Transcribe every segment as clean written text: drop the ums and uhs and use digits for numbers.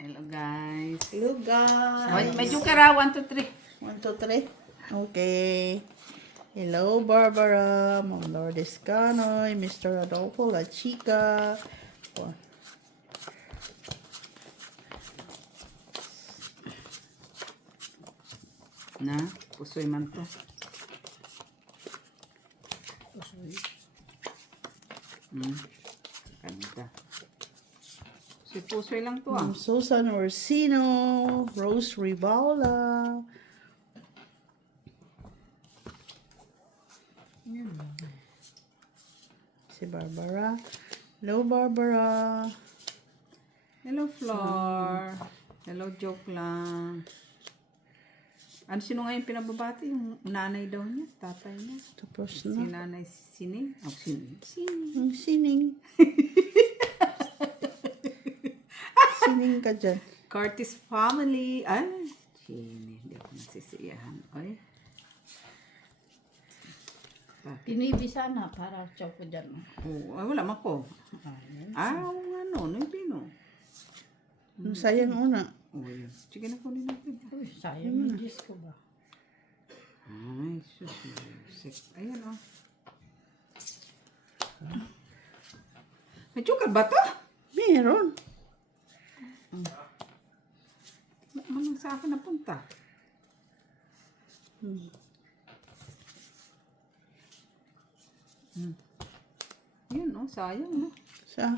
Hello guys. Hello guys. May jukera, 1, 2, 3. 1, 2, 3. Okay. Hello Barbara, Ma'am Lourdes Canoy, Mr. Adolfo La Chica. Oh. Na, pusoy man to. Ganda. Pusoy lang to ah. Ma'am Susan Orsino, Rose Rivala. Si Barbara. Hello Barbara. Hello Flor. Hello, joke lang. Ano, sino nga yung pinababati? Yung nanay daw niya, tatay niya. Tapos Si na. nanay Sining. Oh, Sining. Sining. Ang sining. Sining ka dyan. Curtis family. Ay, Sining. Hindi ako nasisiyahan. Ay. Bakit? Pinibi sana para choco dyan. Oh, ay, wala mako. Ano pino. Ang sayang una. Oh, yun. Sige na kunin natin. Uy, sayang yung disco ba? Ay, sus. Ayan, oh. May chukar ba to? Meron. Manang sa akin napunta. Yun, oh, sayang, no? Sa?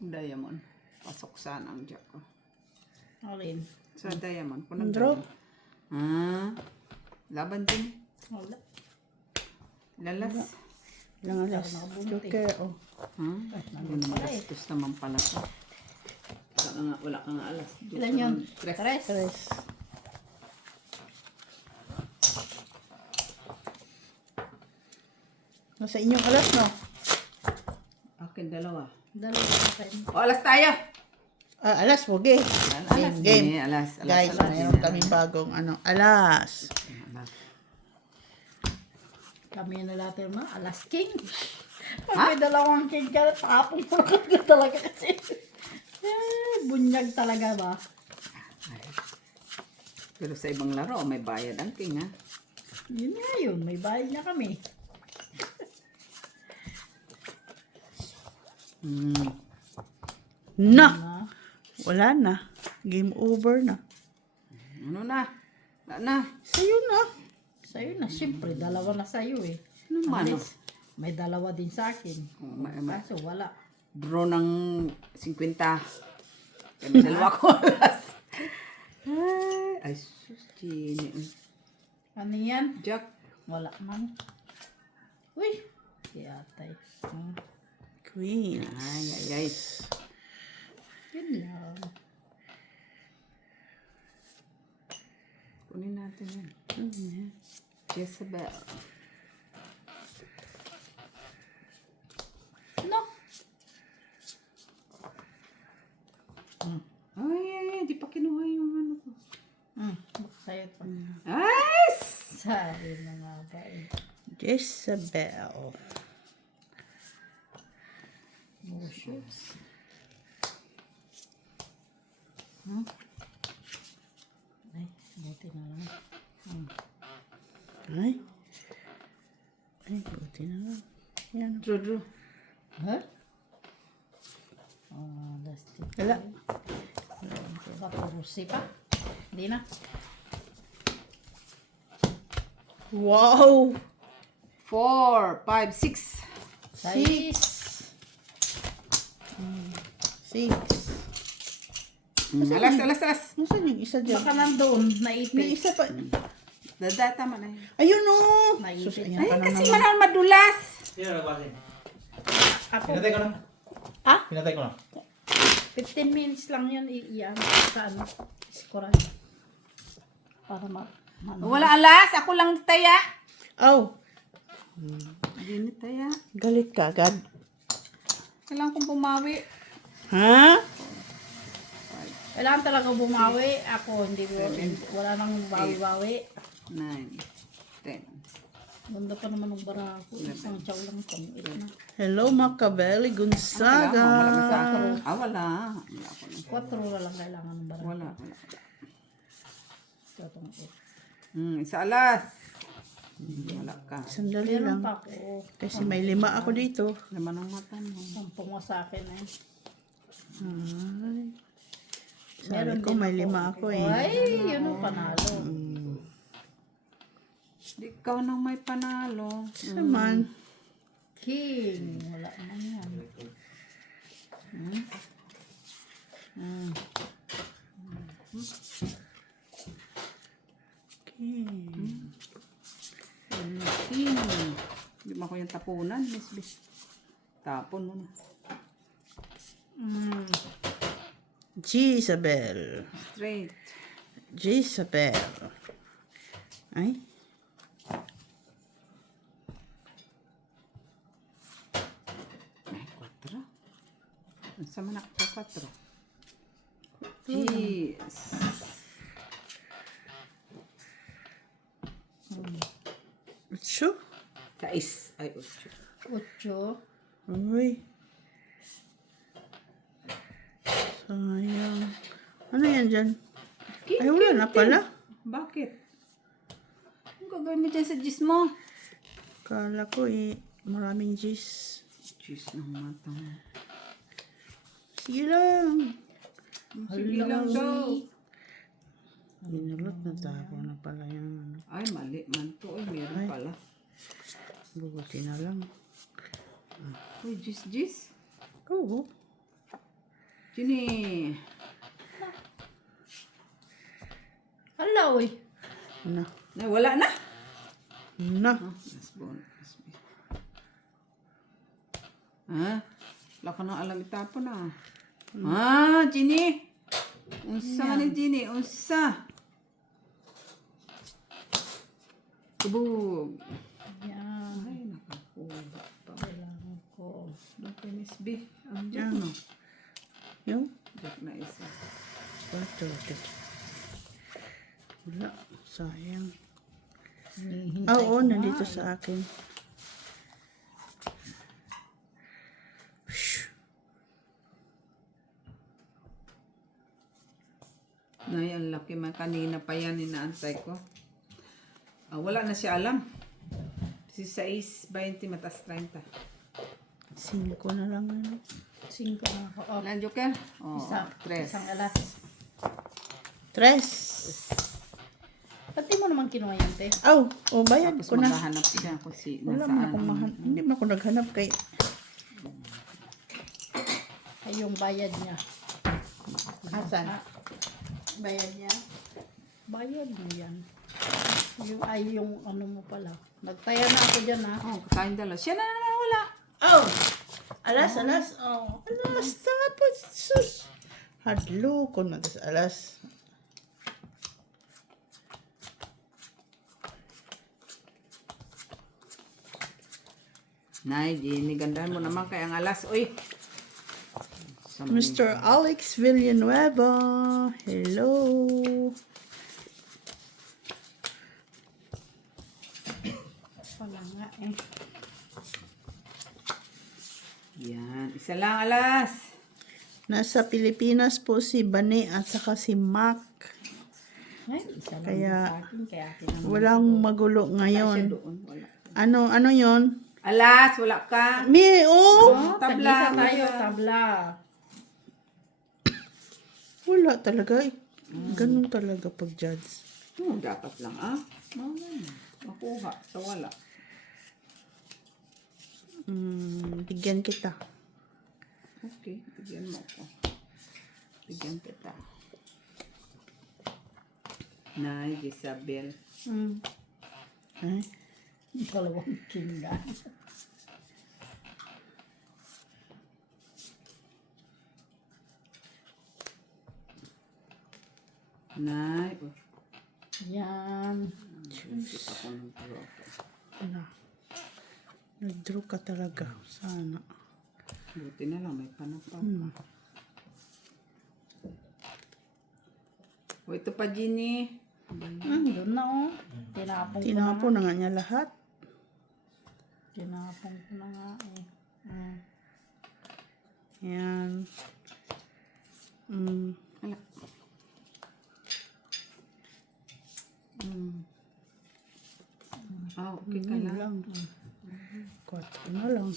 Diamond. Pasok sana ang jack ko. Alin? Sa diamond. Ang draw? Laban din. Wala. Lalas. Ilang alas. Joker, oh. Yun naman, gastos naman pala to. Wala ka nga alas. Ilan yun? Tres. Tres? Tres. Nasa inyong alas, no? Akin, dalawa. Dalawa sa akin. O, alas tayo! Alas, wage. Alas. Game. Alas. Guys, mayroon kaming bagong alas. Alas. Kami na natin mga alas king. Pag may dalawang king ka, tapong mo ka talaga kasi. Bunyag talaga ba? Pero sa ibang laro, may bayad ang king, ha? Yun nga yun, may bayad na kami. Na! Na, Wala na. Game over na. Ano na? Wala na. Sa'yo na. sa'yo na. Siyempre, dalawa na sa'yo eh. Ano man, At least, may dalawa din sa akin. Kaso wala. Draw ng 50. Kami dalawa ko alas. Ay, sus, Gini. Ano yan? Jack. Wala man. Uy! Si atay. Queen. Ay. Yun lang. Kunin natin yan. Jezebel. No? Ay, di pa kinuha yung ano ko. Sa'yo pa. Ay! Sa'yo na nga ba eh. Jezebel. Motions. Ay, buti na lang. Ay. Ay, buti na lang. Yan. Drew. Ha? Last tip. Wala. Diba, puro sipa? Hindi na. Wow! 4, 5, 6. Size. 6. Alas. Nasaan yung isa dyan? Baka nandun, May naipit. isa pa. Dada, tama na yun. Ayun o! Naipit. Sus, ayan Ay, ka na kasi naman. manang madulas. Sino nagpasin? Ako, Pinatay ko na. ah? Pinatay ko na. 15 minutes lang yun iyan sa ano, sikuran. Para Wala alas. Ako lang taya. Oh, Hindi taya. galit ka agad. Kailangan kong bumawi. Ha? Kailangan talaga bumawi. Ako, hindi wala nang bawi-bawi. 9, 10, Ganda pa naman ng barako. Isang chow lang ito. Na. Hello, Macabelli Gonzaga. Wala sa akin. Wala. Wala ako na. 4 na lang kailangan ng barako. Wala. Ito itong 8. Isa alas. Wala ka. Sandali Meron lang. pa ako. Kasi may 5 ako dito. Laman ng mata mo. 10 mo sa akin eh. Ay. Sabi Meron ko din may 5 ako eh. Ay, yun ang panalo. Di ikaw nang may panalo. Naman. King. Wala naman yan. King. Di ba ko yung tapunan, Miss B? Tapon mo na. Jezabel. Straight. Jezabel. Ay. Ay, 4. Ang sama na ko, 4. Jeez. Sure. Tais. Ay, 8. 8. Uy. Sayang. Ano yan dyan? Ay, wala na pala. Bakit? Ang gagawin mo dyan sa gis mo? Kala ko eh, maraming G's. Jeez, ng mata mo. Sige lang. Sige lang daw. Ginulot na tapo na pala yung ano. Ay, mali man to. Ay, meron pala. Bubuti na lang. Uy, gis. Oo. Gini. Hala, uy. Na. Ay, wala na. Na. Last bone. Ha? Wala ka nang alam itapon na. Gini. Unsa ni Gini? Unsa? Kubog. Yan. Ay, nakakuha pa. Kailangan ko. Doon kay Miss B. Ang jack, no? Yung? Jack na isa. Ito. Wala. Sayang. Hinihintay Oo, ko nandito nga. sa akin. Shh. Nay, ang laki man. Kanina pa yan, inaantay ko. Wala na siya alam. Si 6:20 matas 30. 5 na lang ano. 5 na ako. Oh, Ilan, Joker? isang 3. alas. 3. Pati mo naman kinuha yan, te. Oh, bayad Tapos ko na. maghahanap siya kung si Wala nasaan. man akong hindi man ako naghanap kay Ay, yung bayad niya. Hasan. Bayad niya? Bayad mo yan. Yung ano mo pala. Nagtaya na ako dyan, ha? Kakain dalaw. Siya na wala. Oh! Alas. Oh. Alas, tapos. Sus. Hadlo ko na tas alas. Nay, Gini, gandahan mo naman kaya ang alas. Uy! Mr. Alex Villanueva. Hello. Wala nga, eh. Yan. Isa lang alas. Nasa Pilipinas po si Bane at saka si Mac. Ay, isa lang Kaya, sa akin. Kaya akin naman. Walang magulo Siya ngayon. doon. Wala. Ano yon? Alas, wala ka. Oh! Tabla. Tayo, tabla. Wala talaga eh. Ganun talaga pag judge. Dapat lang, makuha. Sa wala. Bigyan kita. Okay, bigyan mo ko. Bigyan kita. Nay, Isabel. Ay, Dalawang kinggan. Nay. Yan. Isip ako ng tropa. ano. Nag-draw ka talaga. Sana. Buti na lang, may panapaw. O, ito pa, Ginny. Doon na, oh. Tinapon ko na. Tinapo na nga niya lahat. Kinapang ko na nga eh. Yan. Wala. Ah, okay ka Yun lang. lang. Kwarto na lang.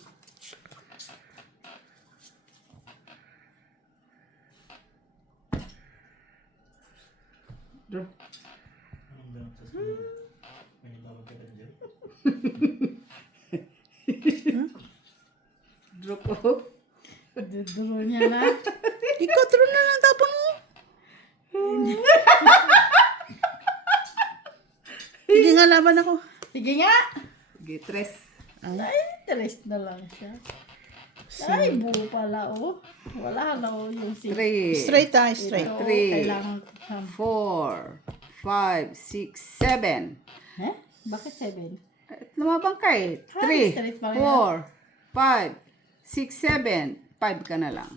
Draw. Draw ko. Duduro niya na. Ikaw, tro na lang tapon mo. Sige nga, laban ako. Sige nga. Sige, tres. Ay, interest na lang siya. Ay, buo pala oh. Wala na oh yung si Three. Straight tayo, straight. Oo, Three. kailangan Four. 5, 6, 7. Eh? Bakit 7? Lumabang ka eh. Ay, 3, straight pa rin 4, 5, 6, 7. 5 ka na lang.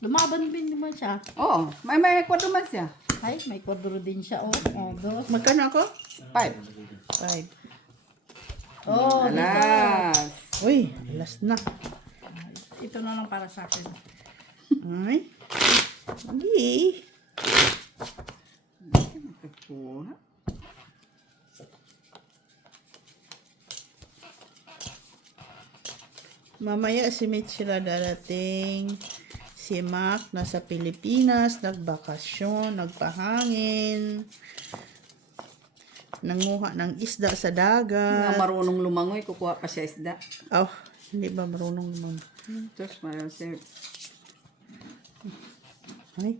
Lumaban din naman siya. Oo, may kwadro man siya. Ay, may kodro din siya oh. Oh, dos. Magkano ako? 5. 5. Oh, Alas. Uy, last na. ito na lang para sa akin. Ay. Hindi. Nakakuha. Mamaya si Mitch sila darating. Si Mac nasa Pilipinas, nagbakasyon, nagpahangin. Nanguha ng isda sa Nga dagat. marunong lumangoy, kukuha pa siya isda. Oh, hindi ba marunong naman? Tapos mayroon siya. Ay,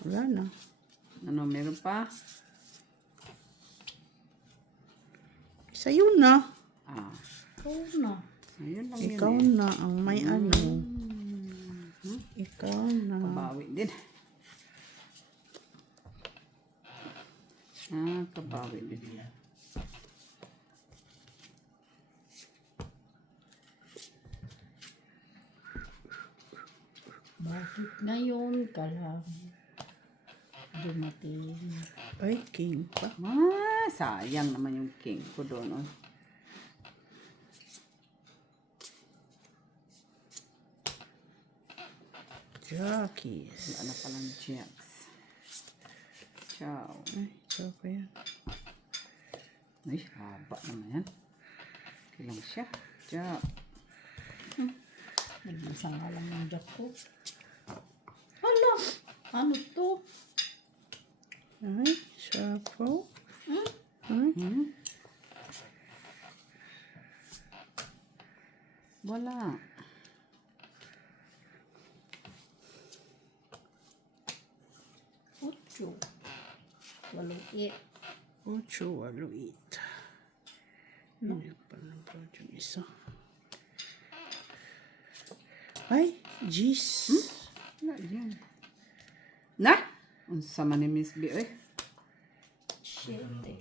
wala na. Ano, meron pa? Isa yun na. Ah, Oo na. ayun lang yun Ikaw eh. na ang may ano. Ikaw na. Kabawi din. Ah, kabawi din. Bakit ngayon ka lang dumating? Ay, king pa. Ah, sayang naman yung king ko doon. Oh. Jockeys. Wala na palang jacks. Ciao. Ay, joke pa yan. Ay, haba naman yan. Kilang siya. Ciao. Nag-isa nga lang yung jack ko. Hala! Ano to? Ay, shuffle. Hmm? Ay, Hmm? Wala. Ocho. Waluit. 8. No. Hindi pa na yung isa. Ay, jeez. Wala yan. Na? Ang sama ni Miss B. Eh. Siyete.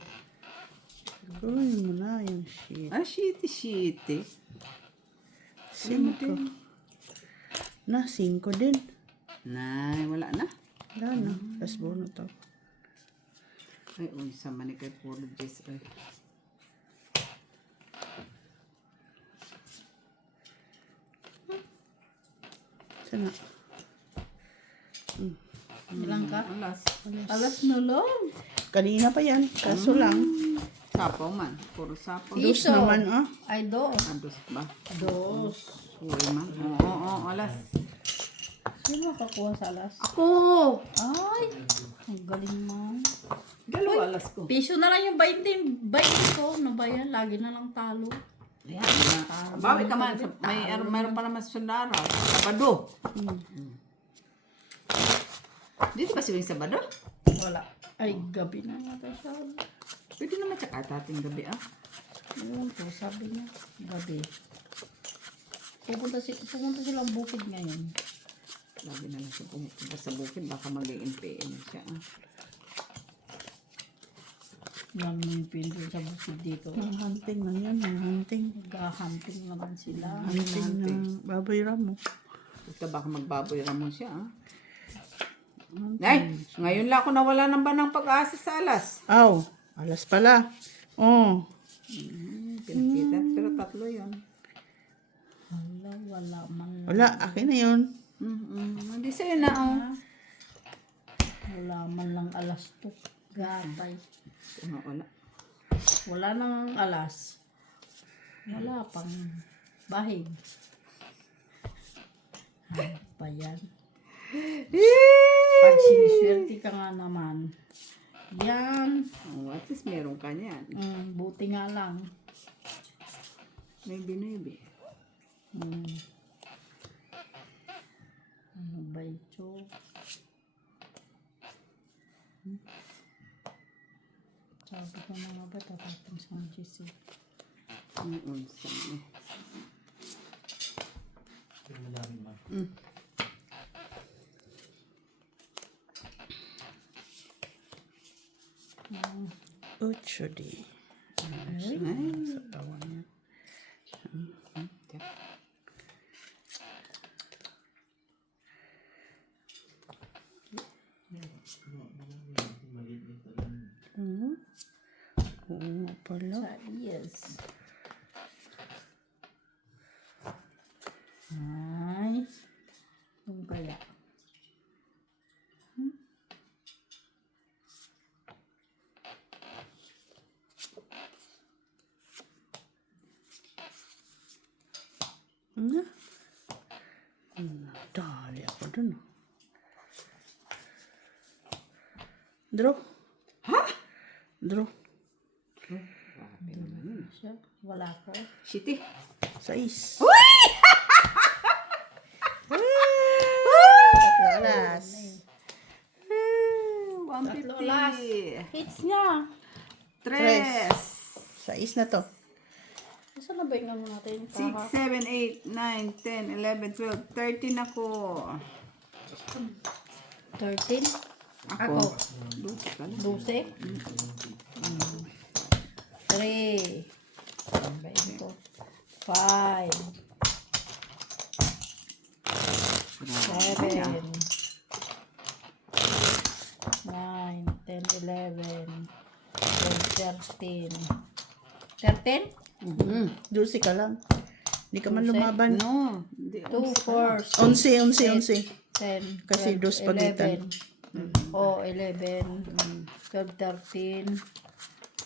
Gawin mo na yung shit. Ah, shitty. 5. Na, 5 din. Nay, wala na. Wala na. Last bonus to. Ay, uy, sama ni kay puro Jess. Ay. Sana. Ilang ka? Alas. Alas na lang. Kanina pa yan. Kaso lang. Sapaw man. Puro sapaw. Dos Iso. naman, ah. Ay, dos. Ados ba? Dos. Uy, man. Oo, alas. Sino makakuha sa alas? Ako! Ay, ang galing mo. Dalawa alas ko. Piso na lang yung 20 ko. Ano ba yan? Lagi na lang talo. Ayan. Bawi ka man. Mayroon pa naman sa sundaraw. Sabado. Dito ba siya Sabado? Wala. Ay, gabi na nga tayo siya. Pwede naman tsaka tating gabi ah. Ayun po, sabi niya. Gabi. Pupunta silang bukid ngayon. Lagi na lang siya pumupunta sa bukid. Baka mag-i-NPN siya ah. Lang yung pinto sa bukid dito. Ang hunting na yan. Ang hunting. Nag-hunting naman sila. Hunting na baboy ramo. Ito baka magbaboy ramon siya ah. Ay, ngayon lang ako nawala ng ba ng pag-asa sa alas. Aw, alas pala. Oh. Pinakita, pero tatlo yun. Wala man. Wala, akin na yun. Hindi sa'yo na, oh. Wala man lang alas to. Gatay. Wala. Wala nang alas. Wala pang bahig. Ano pa yan? Pag siniswerte ka nga naman. Yan. Oh, at least meron ka niyan. Buti nga lang. Maybe. Ano ba ito? Sabi ko na nga ba tatapang sa GC? Saan Uchudi. Ay. Sa kawan niya. Oo nga pala. Sa yes. Ay. Ano kaya? Ano? Dali ako dun. Draw. Ha? Draw. Grabe naman yun. Siya? Wala ko. Shitty. 6. Uy! Tatlo alas. 150. Hits niya. 3. 6 na to. Saan na ba yung ano natin? 6, 7, 8, 9, 10, 11, 12, 13 ako. 13? Ako. Ako. 12 ka lang. 12? 3. Ano ba ito? 5. 7. 9, 10, 11, 12, 13. 13? 12 ka lang. Hindi ka man 12. lumaban. No. Hindi. 2, 4, 11. 10, Kasi 12, dos pagitan. 11. Oh, 11, 12, 13,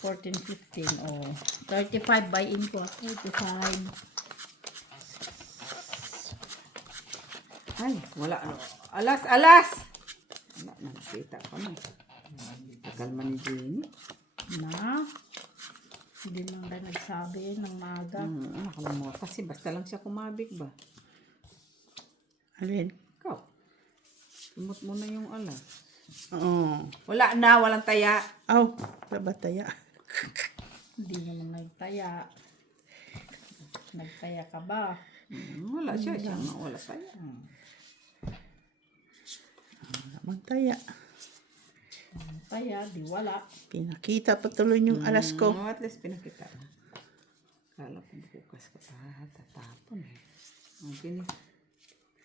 14, 15. Oh, 35 buy-in ko. 35. Ay, wala. Ano. Alas! Wala na. Nakita ko na. Tagal man ni Jenny. Na? Hindi man ba nagsabi ng maaga? Nakalimutan. Kasi basta lang siya kumabik ba? Alin? Ikaw. Tumot mo na yung alas. Oo. Wala na. Walang taya. Aw, babataya. Hindi naman nagtaya. Nagtaya ka ba? Wala siya. Siya nga wala taya. Naman taya. Nagtaya, di wala. Pinakita pa tuloy yung alas ko. At least pinakita na. Kala ko bukas ka pa. Tatapon eh. Okay na.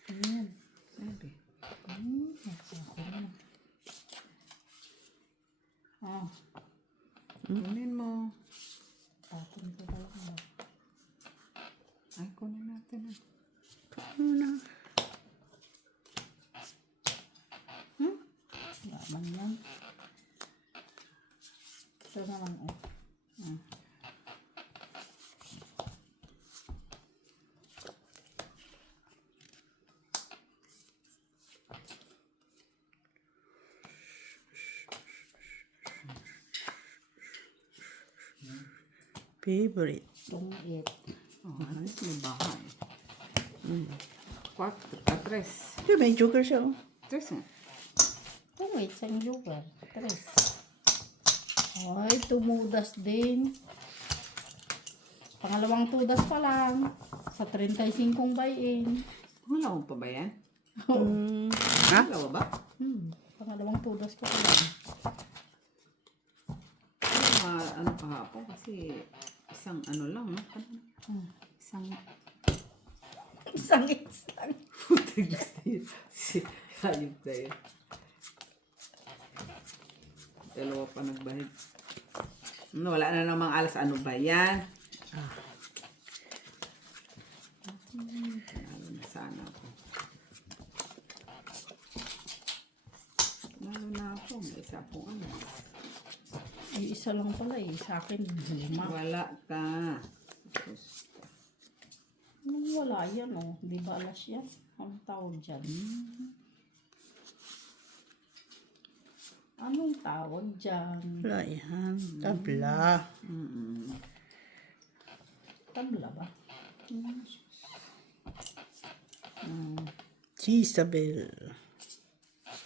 Ayan. Sabi. Ah, Kunin mo. tapon ko ba lang. Ay, kunin natin. Ano na? Laman yan. Ito naman, oh. Favorite. Itong 8. Oh, alis may bahay. 4, 3. Diba, may joker siya. Oh. 3 nga. Itong 8 sa lugar. 3. Ay, tumudas din. Pangalawang tudas pa lang. Sa 35 buy-in. Wala akong pa ba yan? Ha? Dalawa ba? Pangalawang tudas ko pa lang. Ano kahapon kasi isang ano lang, no? Isang Isang hits lang. puti gusto yun. Hayop na yun. Dalawa pa nagbahid. Wala na namang alas. Ano ba yan? sana ako. Lalo na ako, may isa akong ano. Ay, isa lang pala eh. Sa akin, 5. Wala ka. Diyos. Anong wala yan oh? Di ba alas yan? Anong tawag dyan? Anong tawag dyan? Wala yan. Tabla. Tabla ba? Jezabel.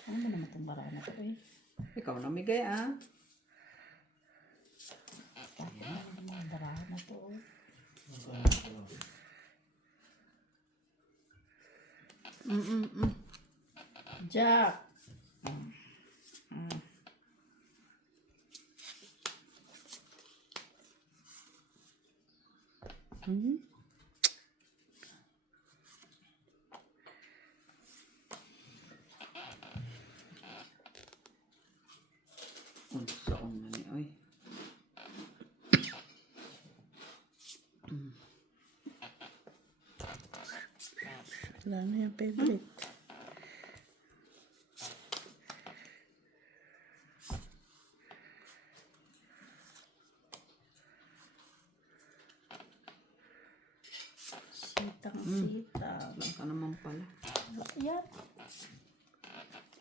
Ano ba naman itong bara na ito eh? Ikaw namigay ah. Ano ba naman bara na ito oh? Jack. Unsa on na ni oy. Wala na yung favorite. Sitang-sitang. Wala ka naman pala. Yan.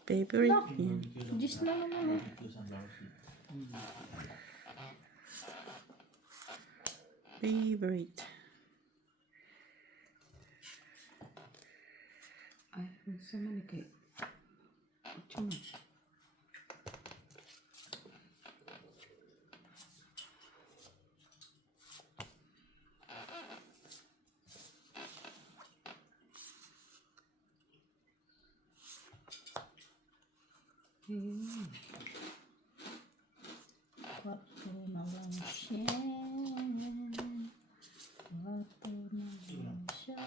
Favorite yan. Gis na naman. Favorite. Ay, unsa man ni kay. Chuma. Wato na lang siya. Wato na lang siya.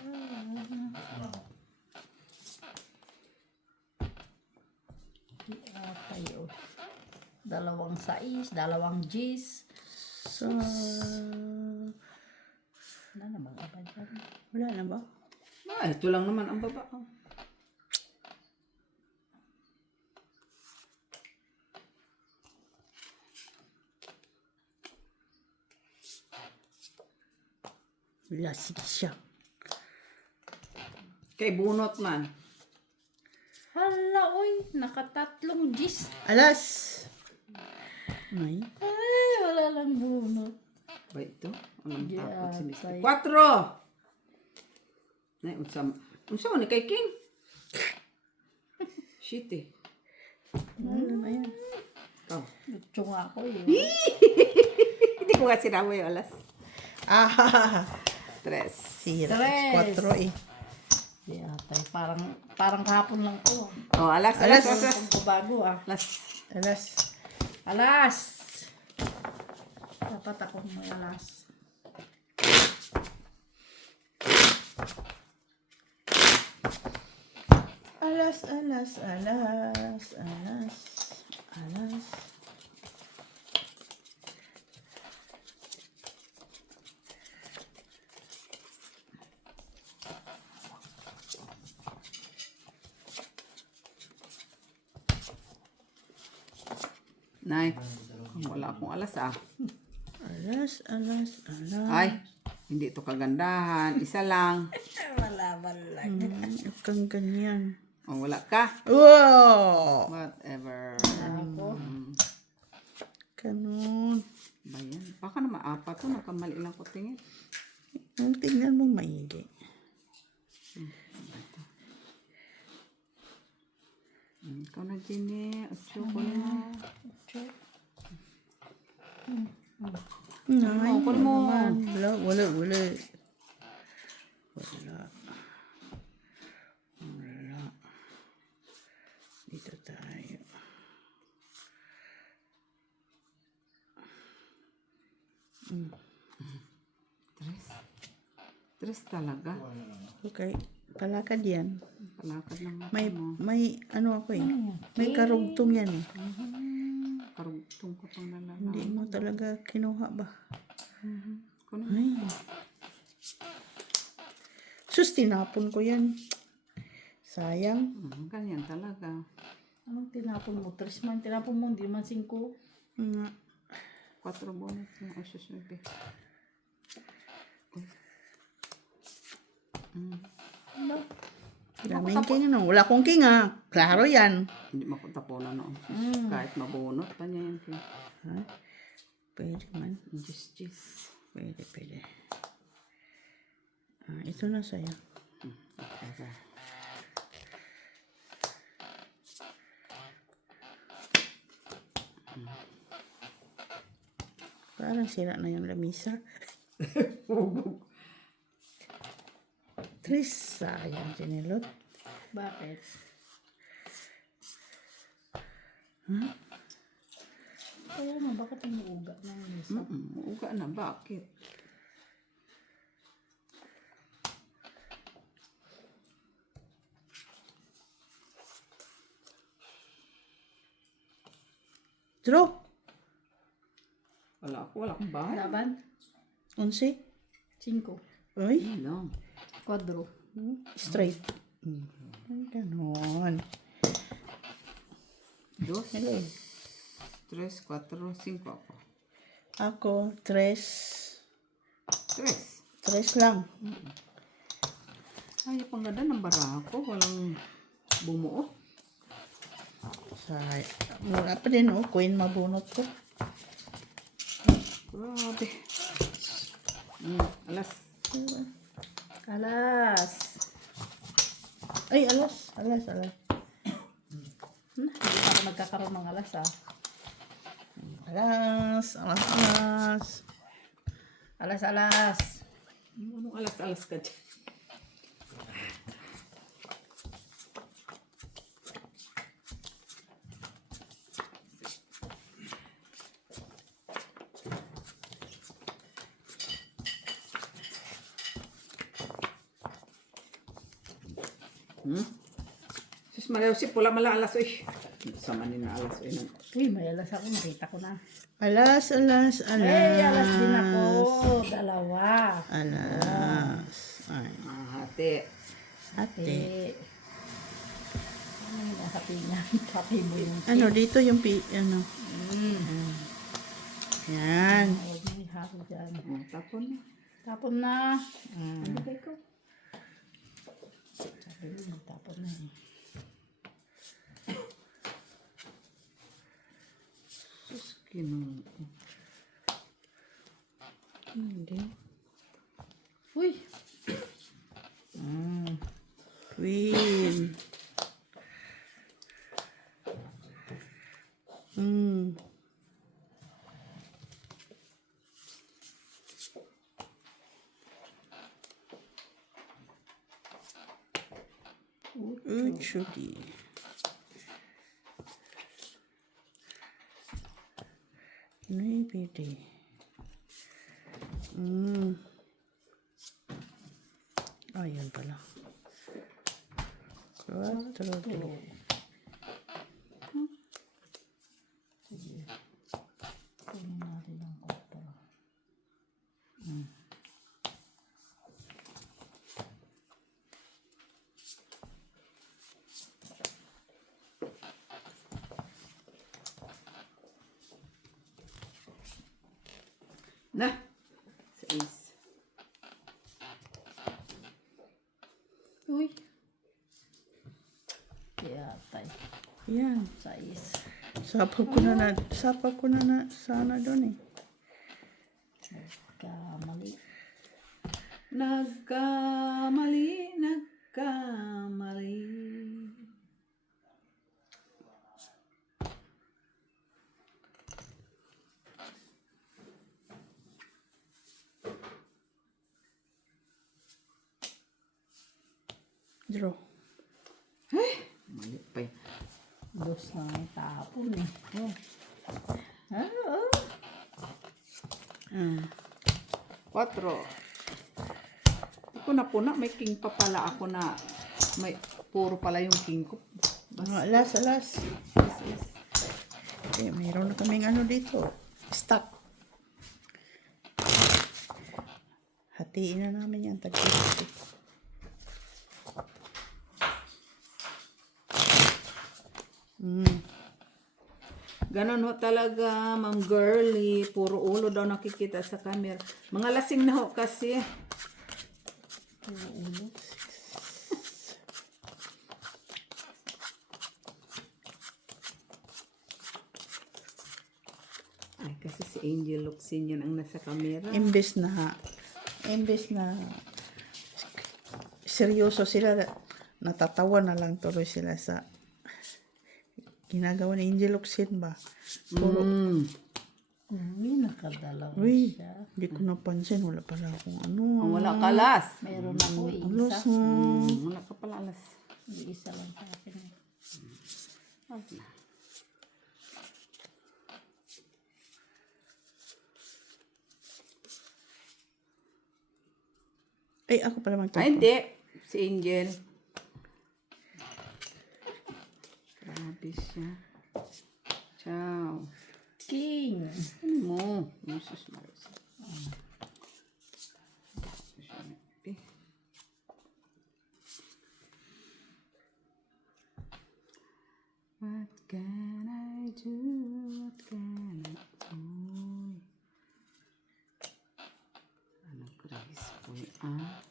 Di atay oh. 2 sais, 2 G's. So, Wala na bang iba dyan? wala na ba? Ah, ito lang naman ang baba. Oh. Wala, sige siya. Kay bunot man. Hala, oy. 3 G's. Alas! May? Ay, wala lang bunot. Ba ito? Anong Yeah, takot si Mr. tay. 4! Nay, unsa man ni kay King? Shit eh. Wala na yan. Ikaw. Lutso nga ako eh. Hindi ko nga sinabi yung alas. Ah! 3. Sira. 3. 4 eh. Di atay. Parang kahapon lang to. Oh, alas. Pagbabago ah. Alas. Alas. Alas! Dapat ako may alas. Alas, alas, alas, alas, alas. Nay, wala akong alas ah. Alas, alas, alas. Ay, hindi to kagandahan. Isa lang. Malaban lang. Huwag kang ganyan. Oh, wala ka. Wow! Whatever. Ako. Ganun. Ba yan? Baka naman 4 to. Nakamali lang ko tingin. Tingnan mo maigi. Ikaw na, Jenny. 8 ko na. Nay, kunin mo. Wala, wala, wala. Wala. Wala. Dito tayo. Tres talaga. Okay. Palakad yan. Palakad lang ako May, mo. may, ano ako eh. May karugtong yan eh. Karugtong ko pang nalala. Hindi mo talaga kinuha ba? Kunin mo. Ay. Sus, tinapon ko yan. Sayang. Ganyan talaga. Anong tinapon mo? 3 man tinapon mo, hindi man 5. Nga. 4 bonus yung susunod. Ano? Daming king no. Wala akong king ah. Klaro yan. Hindi makutapunan noon. Kahit mabunot pa niya yan. Ha? Pwede man. Just. Pwede, pwede. Ah, ito na sa'yo. Okay. Parang sira na yung lamisa. Tris, sayang sinilot. Bakit? Kaya mo, bakit ang uga ng isa? Uga na, bakit? Draw. Wala akong bahay. Laban? 11. 5. Uy. Hindi lang. 4. Straight. Ganon. 2, Hello. 3, 4, 5 ako. Ako, 3. 3. 3 lang. Ay, pang ganda ng barako. Walang bumuo. Mura pa din oh. Queen mabunot ko. Grabe. Alas. Alas. Ay, alas. Hindi pa ako nagkakaroon ng alas ah. Alas. Anong alas-alas ka dyan? Sus, malaw si pula mala alas oy. Sama ni na alas oy. Uy, may alas ako. Nakita ko na. Alas. Ay, alas din ako. 2. Alas. Ay, Hati. ate. Ano yung hati niya? Hati mo yung Ano, dito yung ano. Yan. Huwag mo ihalo dyan. Tapon na. Tapon na. Ano ba ikaw? Sabi mo, tapon na eh. Sus, kinong. Hindi. Uy! Queen. Uchudi. Maybe. Ayan pala. 4. Sige. Kunin natin ang 4. Na. 6. Uy! Kaya tayo. Yan. 6. Sapag ko na sana doon eh. Kamali. Nagkamali. Draw. Mali pa yun. 2 na ang tapon eh. Oh. 4. Hindi ko napuna. May king pa pala ako na may puro pala yung king ko. Alas. Okay, mayroon na kaming ano dito. Stock. Hatiin na namin yan. Ganon ho talaga, Ma'am Girly. Puro ulo daw nakikita sa camera. Mga lasing na ho kasi. Ay, kasi si Angel Locsin yun ang nasa camera. Imbes na seryoso sila, natatawa na lang tuloy sila sa ginagawa ni Angel Locsin ba? Puro, Uy, nakadalawa uy, siya. hindi ko napansin, wala pala akong ano. Oh, wala kalas. Meron ako Alas, isa. Wala ka pala alas. Isa lang sa akin. ay, ako pala Ay, magtapon. hindi. Si Angel. Grabe siya. Ciao. King. Ano mo? Jesus Maris. What can I do? What can I do? Ano Grace po ah?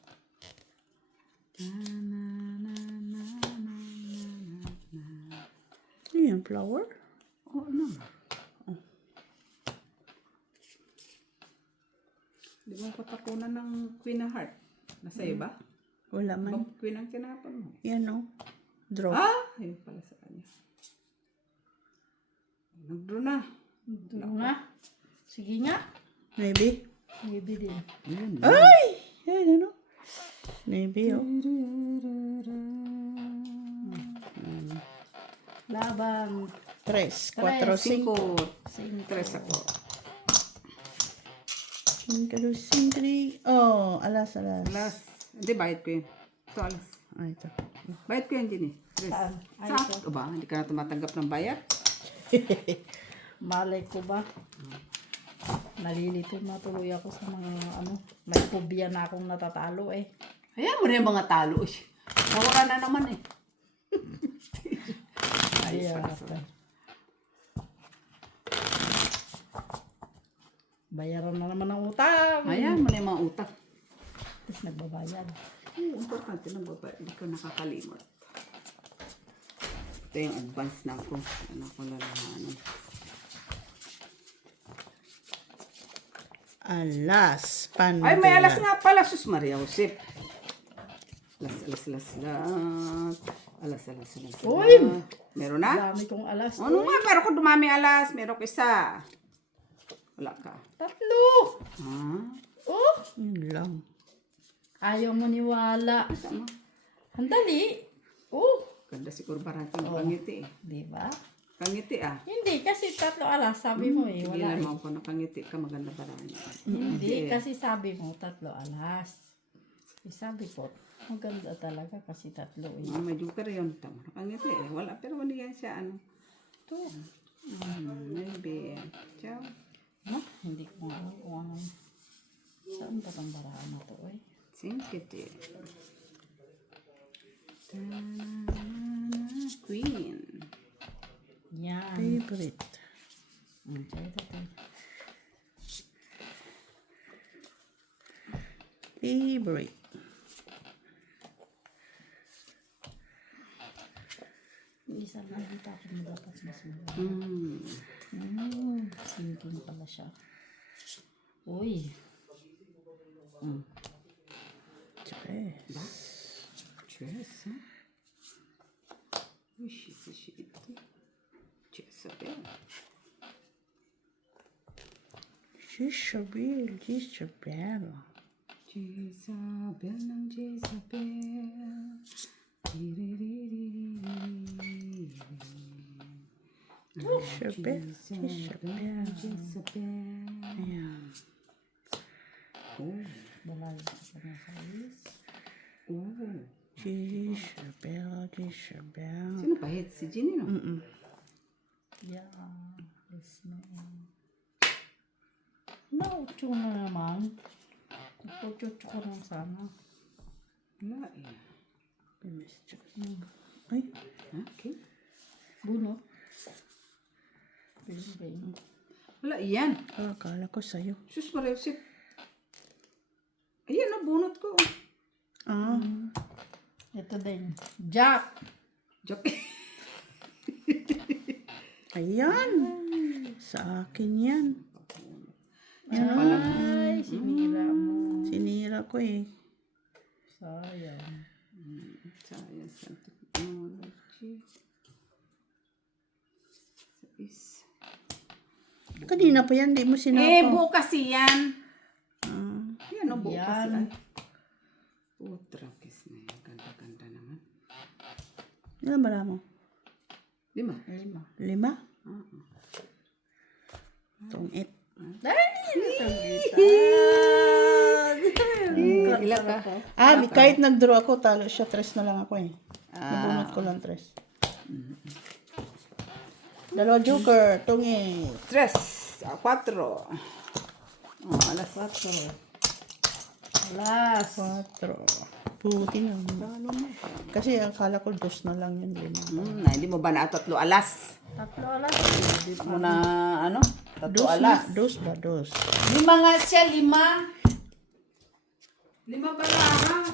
Ano yan, flower? Oo naman. Di ba patakunan ng Queen of Heart? Nasa iyo ba? Wala Bang man. Queen ang tinapon mo? Yan o. Draw. Ah! Ayun pala sa kanya. Nag-draw na. Doon nga. Sige nga. Maybe. Maybe din. Yun. Ay! Yan, ano? Maybe, oh. Laban. 3, 4, 5. 5. Tres ako. 5, 3. Oh, alas. Alas. Hindi, bayad ko yun. Ito, alas. Ah, ito. Bayad ko yun, Jenny. Tres. Saan? Ay, Sakto ba? Hindi ka na tumatanggap ng bayad? Malay ko ba? Nalilito na tuloy ako sa mga may phobia na akong natatalo eh. Hayaan mo na yung mga talo. Nawala na naman eh. Ay, bayaran na naman ang utang. Hayaan mo na yung mga utak. Tapos nagbabayad. Importante na ba? Hindi ko nakakalimot. Ito yung advance na ako. Ano ko lalahanan. Alas. Pandila. Ay, may alas nga pala. Sus Maria Josep. Alas. Alas. Uy! Meron na? Dami kong alas. Ano nga? Pero kung dumami alas, meron ko isa. Wala ka. 3. Ha? Oh! Yun lang. Ayaw maniwala. Tama. Handali. Oh! Ganda siguro barating kangiti eh. Di ba? Kangiti ah. Hindi, kasi 3 alas. Sabi mo eh. Sige Wala eh. naman ko nakangiti ka, maganda parang. Hindi, kasi sabi mo 3 alas. Sabi ko, maganda talaga kasi 3 eh. May joker yun. Tama, nakangiti eh. Wala, pero wala yan siya ano. Ito. Maybe. Ciao. No? Hindi ko nga alam kung ano. Saan ba ang barahan na to eh? Sinkiti. Queen. Yan. Favorite. Ito. Favorite. Isa lang dito ako na dapat mas maganda. Sinking pala siya. Uy. Tres. Chess, ha? Uy, shit. Jezabel. Jezabel. Jezabel ng Jezabel. Jezabel. Ayan. Oh. Balay sa kanya sa is. Oh. Jezabel. Sino pa hit? Si Ginny, no? Yeah. Yes, no. Naucho na naman. Ituchucho ko lang sana. Wala eh. Ay, Okay. Bunot. Bing. Wala, yan. Akala ko sa'yo. Sus, Mario, ayan, nabunot ko. Ah, Ito din. Jack. Joke. ayan. Sa akin yan. Ay, sinira mo. Sinira ko eh. Sayang. Science and technology. Is. Kanina pa yan, di mo Eh, sinapa. bukas yan. Ah, Yan, o bukas Yan. yan. Putrakis na yan. Ganda-ganda naman. ilan ba mo? 5. 5. 5? Tungit. Ilan ka? Ah, kahit nag-draw ako, talo siya. 3 na lang ako eh. Nabunot ko lang 3. Dalawa joker, tungit. 3. 4. Oh, alas 4. Alas. 4. Puti lang. Kasi akala ko 2 na lang yun. 5. Hindi mo ba na 3 alas? 3 alas. Hindi mo na, ano? 3 2 alas. 2 ba? 2. 5 nga siya, 5. 5 ba lang?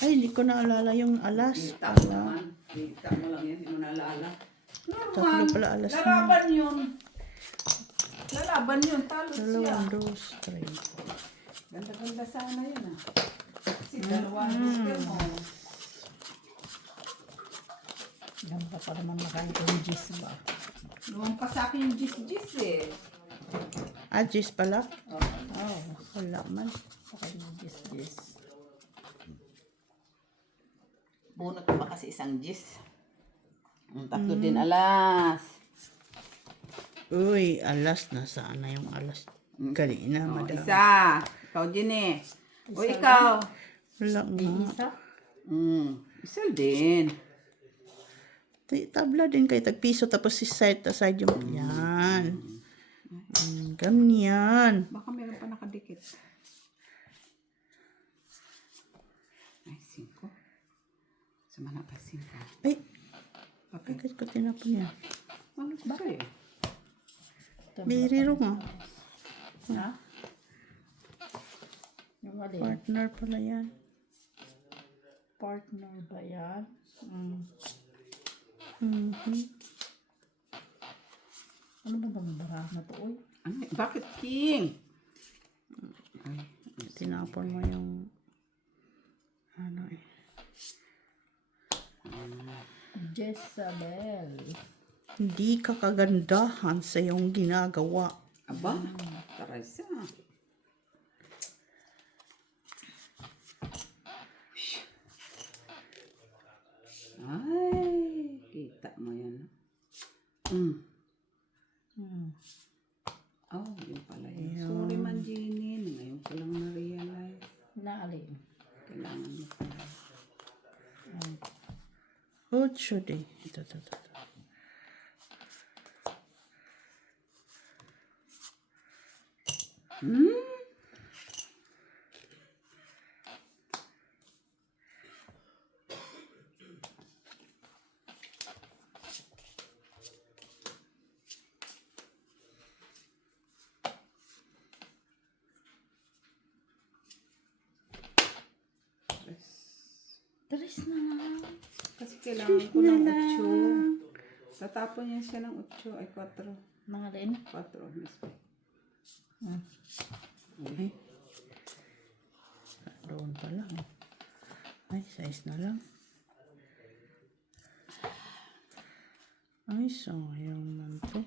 Ay, hindi ko naalala yung alas. Kita mo naman. Kita mo lang yan, hindi mo naalala. Tatlo pala alas na. Lalaban yun. Lalaban yun, talo siya. 2, 3. Ganda-ganda sana yun ah. Kasi dalawang joker mo. Ganda pa naman nakahit yung gis ba? Luwang pa sa akin yung gis-gis eh. Ah, Jis pala? Oh, Wala man. saka yung gis. Bunot pa kasi isang gis. Ang 3 din alas. Uy, alas. Nasaan na yung alas? Kanina, Oh, madami. isa. Ikaw din eh. O ikaw. Wala nga. Isa? Isa din. Tabla din kayo. Tagpiso tapos si side yung yan. Ganyan. Baka meron pa nakadikit. Ay, 5. Sama na pa 5. Ay, Okay. bakit ko tinapon yan? Ano ba eh? Biriro nga. Ha? Yung alin? Partner pala yan. Partner ba yan? Ano ba bang barahan na to? Uy? Ano? Bakit king? Tinapon mo yung ano eh. Jezabel. Hindi ka kagandahan sa iyong ginagawa. Aba, Teresa. Ay, kita mo yan. Oh, yun pala yun. Sorry man, Jeanine. Ngayon ko lang na-realize. Naalin. Kailangan mo pala. Ocho de. Ito. Tres na lang. Kasi kailangan ko ng 8. Tatapon niya siya ng 8. Ay, 4. Mga rin. 4. Miss Pai. Ay. Doon pa lang. Ay, size na lang. Ay, sayang man to.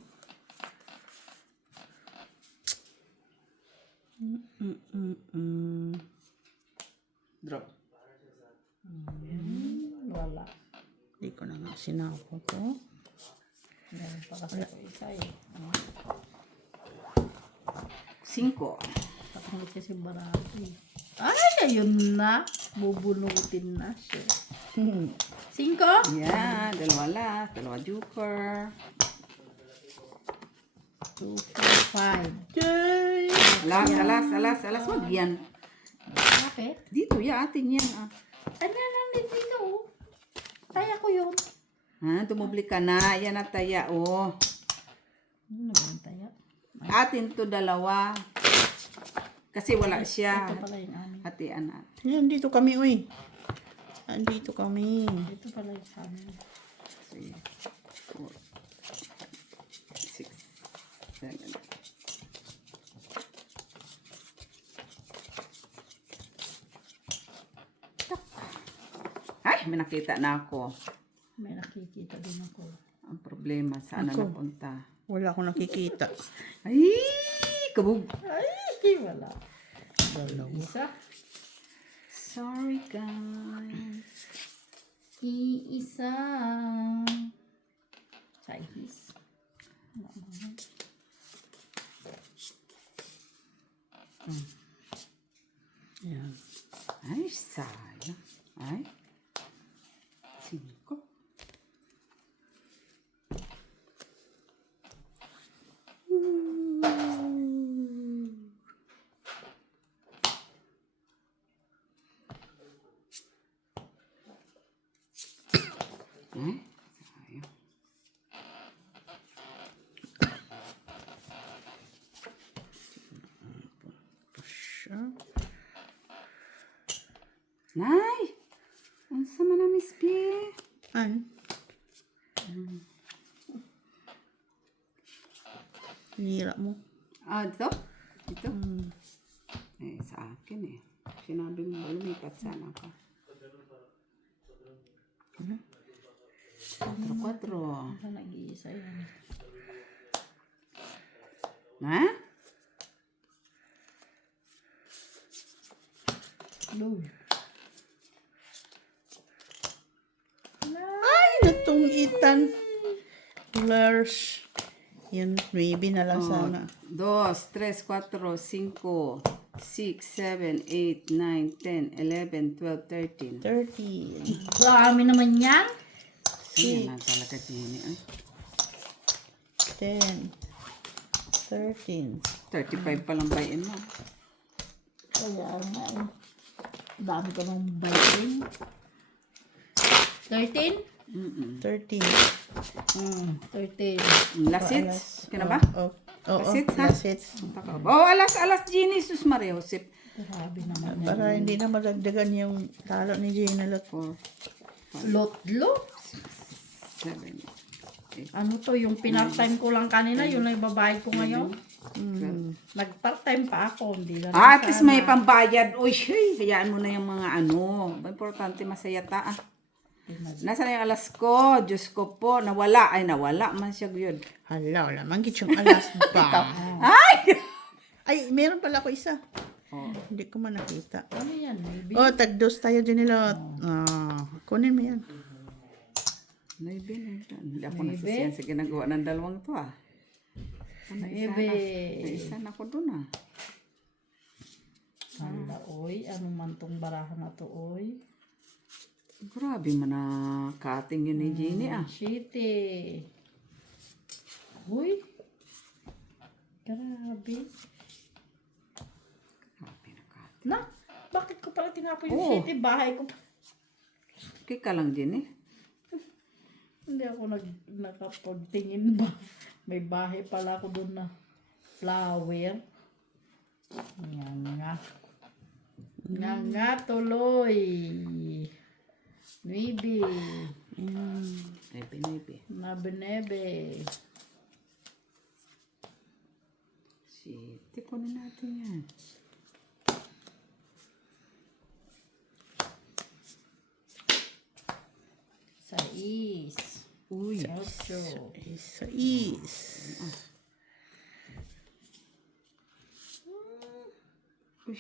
Drop. Wala. Hindi ko na nga sinapo to. Meron pa kasi ito isa eh. 5. Patungkol kasi barato eh. Ay, ayun na. Bubunutin na siya. 5? Yan, 2 last. 2 joker. 2, 4, 5. Yay! Alas. Wag yan. Bakit? Dito, ya, atin yan. Ah. Ano lang din dito oh. Taya ko yun. Ha? Dumubli ka na. Yan na taya, oh. Ano ba yung taya? Atin to dalawa. Kasi wala siya. Ito pala yung amin. Hatian natin. Yan, dito kami, uy. Andito kami. Ito pala yung sa amin. 3, 4, 6, 7. Ay, may nakita na ako. May nakikita din ako. Ang problema, saan na Ako. napunta? Wala akong nakikita. Ay, kabog. Ay, wala. Isa. Sorry, guys. Iisa. Chinese. Yan. Ay, sayang. Ay. 5. Ay, sayang. Siya. Nay! Ang sama na, Miss P. An? Hinira mo. Ah, ito? Ito? Hmm. Eh, sa akin eh. Sinabi mo ba, lumipat sana ka. 4-4. Ano nag-iisa yan? Ha? Lord. Ay, natungitan. Blurs. Yun, maybe na lang sana. 2, 3, 4, 5, 6, 7, 8, 9, 10, 11, 12, 13. 13. Dami naman yan. Ayan na talaga, Jenny. Ay, 10. 13. 35 pa lang bayan mo. Kaya nga eh. Dami ko ng biting. 13? 13. 13. Lasit? Kaya na ba? Oo. Oo. Lasit, ha? Lasit. Oh, alas, Jenny. Sus Maria Josep. Grabe naman yan. Para hindi na madagdagan yung talo ni Gina Lot. 4, Lot-lot? 7. Ano to, yung pinart-time ko lang kanina, yun lang yung babayad ko ngayon. Nag-part-time pa ako, hindi na At least may pambayad. Uy, hayaan mo na yung mga ano. Importante masaya ta. Ah. Nasaan na yung alas ko? Diyos ko po, nawala. Ay, nawala man siya yun. Hala, wala. Manggit yung alas ba? Ay! Ay, meron pala ako isa. Oh. Hindi ko man nakita. Ano yan, maybe? Oh, tagdos tayo din nila. Kunin mo yan. Maybe. Hindi ako nasasiyan sa ginagawa ng dalawang to ah. Maybe. Naisa na ko dun ah. Hala, oy. Ano man tong barahan na to, oy. Grabe man na cutting yun ni Jenny ah. Shitty. Uy. Grabe. Grabe na cutting. Na, bakit ko pala tinapo yung Oo. shitty? Bahay ko pa. Kika lang Jenny. Hindi ako nakapagtingin ba. May bahay pala ako doon na flower. Yan nga. Nga nga tuloy. Maybe. Maybe. Nabenebe. Kunin natin yan. Sais. Uy. Ocho. Isa is. Uy.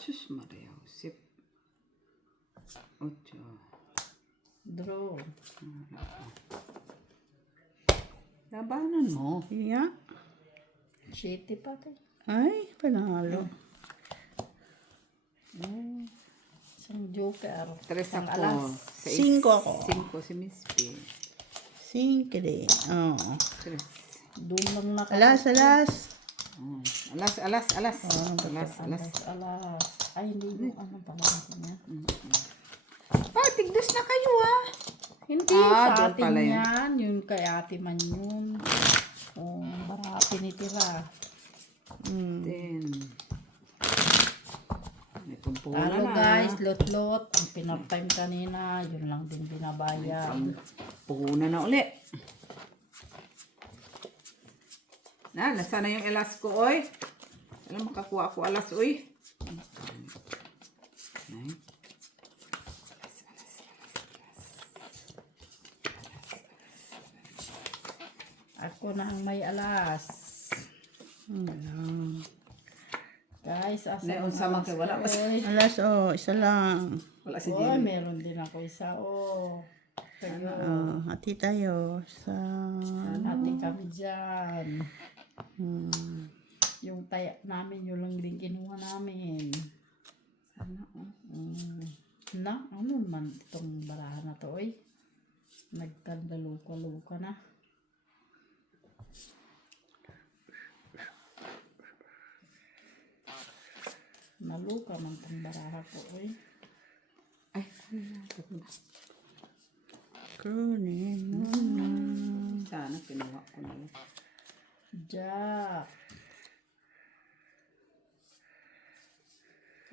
Sus Maria Josep. 8. Draw. Labanan mo. Yeah. Shitty pa tayo. Ay, panalo. Isang joker. 3 Isang ako. alas. 5 ako. 5 si Miss P. 5 din. Oo. 3. Doon lang Alas, alas. Oh, alas, alas, alas. Alas, alas. Alas. Ay, hindi yung ano pala niya. Ah, tigdos na kayo ah. Hindi, Ah, sa doon atin pala yun. yan. Yun kay ate man yun. Oh, para tinitira. 10. May pumpunan Talo na. guys, lot-lot. Ang pinap-time kanina, yun lang din binabayad. Puhunan na uli. Na, nasa na yung elas ko, oy. Alam, makakuha ako alas, oy. Nay. Ako na ang may alas. Guys, asa Nay, unsa man kay wala pa Oy, Alas, isa lang. Wala si oy, Jimmy. meron din ako isa. Oh. Kayo. Hati tayo sa... Hati kami dyan. Hmm. Yung taya namin, yun lang din kinuha namin. Sana, oh. Na, ano man itong barahan na to, oy. Nagtandaluka-luka na. Naluka man itong baraha ko, oy. Ay, ito na. Kunin mo. Sana, pinuha ko na lang. Jack.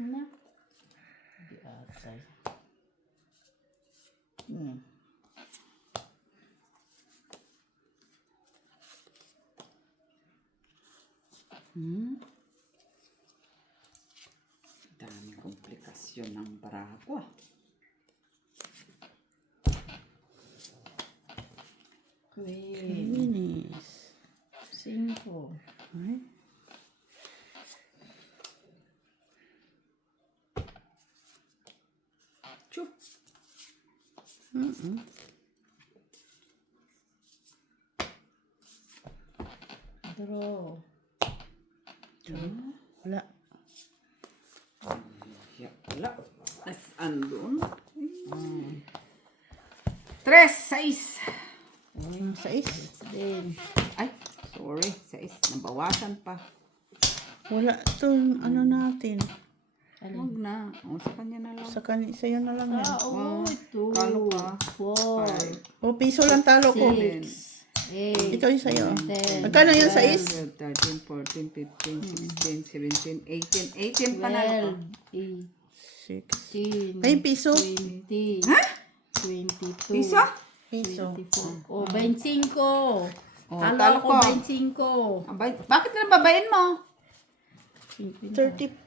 Na? Di atay. Daming komplikasyon ng baraha ko, ah. Queen. Finish. 5. Ay. Chup. Draw. Wala. Ya, wala. As andun. 3, 6. 6. Din. Ay, sorry. 6. Nabawasan pa. Wala itong ano natin. Huwag na. O, sa kanya na lang. Sa'yo na lang yan. Oo, ito. Kalo ka. 4. O, piso lang talo ko. 6. 8. Ikaw yung sa'yo. 10. Magkano yun sa is? 13, 14, 15, 16, 17, 18. 18 pa na. 12. 6. 18. Ay, piso. 20. Ha? 22. Piso? Piso. 24. O, 25. Oh, Talo talo ako, ko. 25. Abay, bakit na babain mo? 30.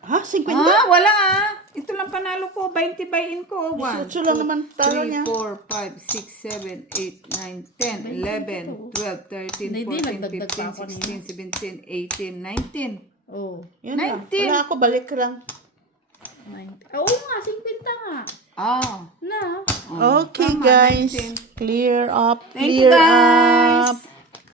Ha? 50? Ah, wala ah. Ito lang panalo ko. 20 buy-in ko. 1, 18 lang naman talo 3, niya. 4, 5, 6, 7, 8, 9, 10, 11, 12, 13, Hindi, 14, nagdagdag pa 15, ako 16, 17, 18, 19. Oh, Yun lang. 19. Wala ako, balik lang. 90. Oo nga, 50 nga. Ah. Na. Okay, tama, guys. 19. Clear up. Thank you, Clear guys. up.